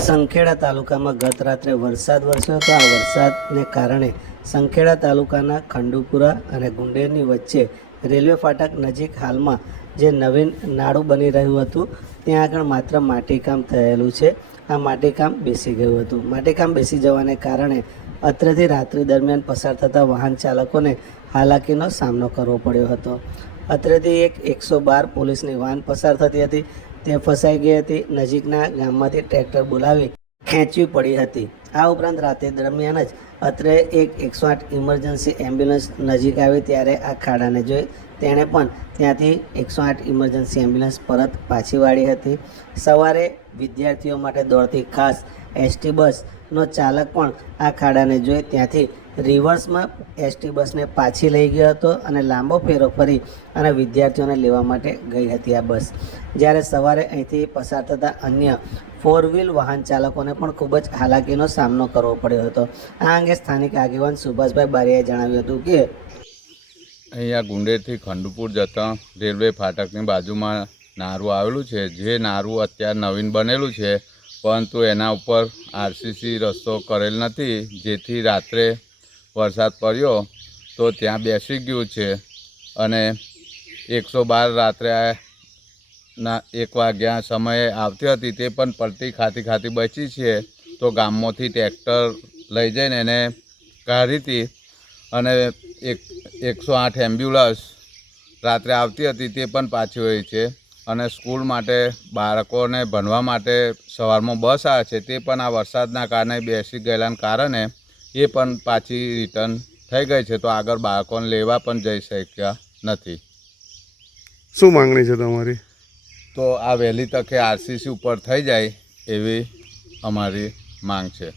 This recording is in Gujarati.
સંખેડા તાલુકામાં ગત રાત્રે વરસાદ વરસ્યો હતો। આ વરસાદને કારણે સંખેડા તાલુકાના ખંડુપુરા અને ગુંડેરની વચ્ચે રેલવે ફાટક નજીક હાલમાં જે નવીન નાળું બની રહ્યું હતું ત્યાં આગળ માત્ર માટીકામ થયેલું છે। આ માટીકામ બેસી ગયું હતું। માટીકામ બેસી જવાને કારણે અત્રેથી રાત્રિ દરમિયાન પસાર થતા વાહન ચાલકોને હાલાકીનો સામનો કરવો પડ્યો હતો। અત્રેથી એક 112 પોલીસની વાહન પસાર થતી હતી તે ફસાઈ ગઈ હતી। નજીકના ગામમાંથી ટ્રેક્ટર બોલાવી ખેંચવી પડી હતી। આ ઉપરાંત રાતે દરમિયાન જ અત્રે એક 108 ઇમરજન્સી એમ્બ્યુલન્સ નજીક આવી ત્યારે આ ખાડાને જોઈ તેણે પણ ત્યાંથી 108 ઇમરજન્સી એમ્બ્યુલન્સ પરત પાછી વાળી હતી। સવારે વિદ્યાર્થીઓ માટે દોડતી ખાસ એસટી બસનો ચાલક પણ આ ખાડાને જોઈ ત્યાંથી રિવર્સમાં એસટી બસને પાછી લઈ ગયો હતો અને લાંબો ફેરો ફરી અને વિદ્યાર્થીઓને લેવા માટે ગઈ હતી આ બસ। જ્યારે સવારે અહીંથી પસાર થતા અન્ય 4 વ્હીલ વાહન ચાલકોને પણ ખૂબ જ હાલાકીનો સામનો કરવો પડ્યો હતો। આ અંગે સ્થાનિક આગેવાન સુભાષભાઈ બારિયાએ જણાવ્યું હતું કે અહીંયા ગુંડેરથી ખંડુપુર જતા રેલવે ફાટકની બાજુમાં નારું આવેલું છે। જે નારું અત્યારે નવીન બનેલું છે પરંતુ એના ઉપર આરસીસી રસ્તો કરેલ નથી, જેથી રાત્રે વરસાદ પડ્યો તો ત્યાં બેસી ગયું છે અને 112 રાત્રે 1 વાગ્યા સમયે આવતી હતી તે પણ પલટી ખાતી બચી છે। તો ગામમાંથી ટ્રેક્ટર લઈ જઈને એને કાઢી હતી અને 108 એમ્બ્યુલન્સ રાત્રે આવતી હતી તે પણ પાછી હોય છે અને સ્કૂલ માટે બાળકોને ભણવા માટે સવારમાં બસ આવે છે તે પણ આ વરસાદના કારણે બેસી ગયેલાને કારણે એ પણ પાછી રિટર્ન થઈ ગઈ છે। તો આગળ બાળકોને લેવા પણ જઈ શક્યા નથી। શું માંગણી છે તમારી? તો આ વહેલી તકે આરસીસી ઉપર થઈ જાય એવી અમારી માંગ છે।